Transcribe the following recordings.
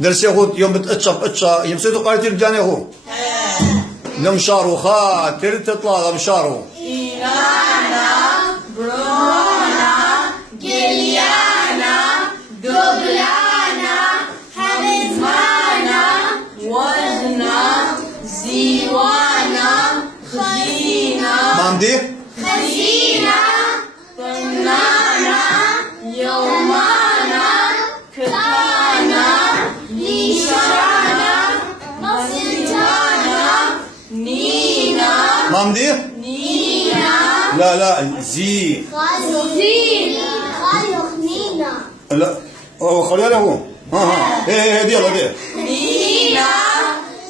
درس يا خو يوم بتأتشا يمسيتو قارتي الجان يا خو لمشارو خاطر تطلع لمشارو إيلانا برونا جليانا دوبلانا حمزمانا وزنا زيوانا خزينا مامدي خزينا فنانا يومانا كتانا نيشانا مسجانا نينا مامدي نينا لا زي نينا لا خليها له ها هي دي يلا دي نينا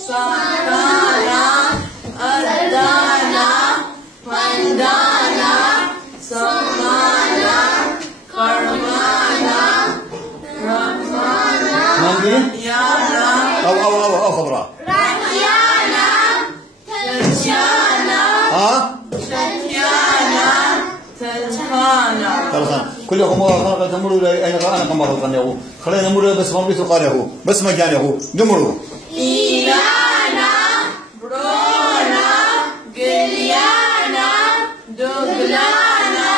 سكانا أردانا فندانا سمانا كرمانا رحمانا مامدي يانا أو خبرة رحيانا تلجانا ها شكيانا تلخانا خلاص كلكم مرة تمروا لي أين أنا كم مرة قاني هو خلينا نمر بس ما بيتو قاني هو بس ما جاني هو نمروا إيلانا برونا جليانا دوبلانا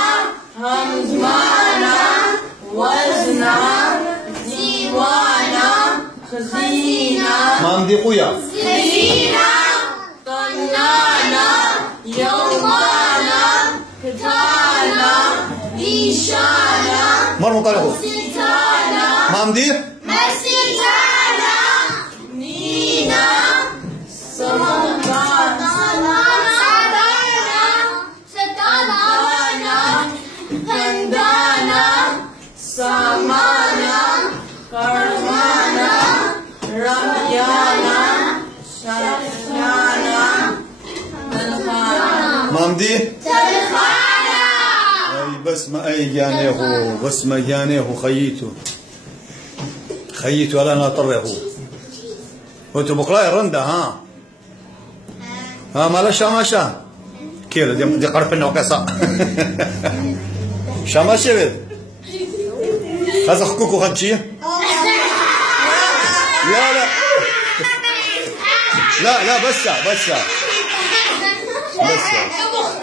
همزمانا وزنا ديوانا خزينا مامدي قويا خزينا طنانا يومانا كتانا إيشانا مرة قاني هو ستانا مامدي مسيتانا نينا سمانا ستانا فندانا سمانا كرمانا رحيانا شفيانا تلخانا مامدي تلخانا أي بس ما أي جاني هو بس ما جاني هو خييته على ناطره هو وانتو بقراي رندا ها مالا شاماشا كيلو دي قرفنا وكسا شاماشا بيت هذا خكوكو خدشي لا بس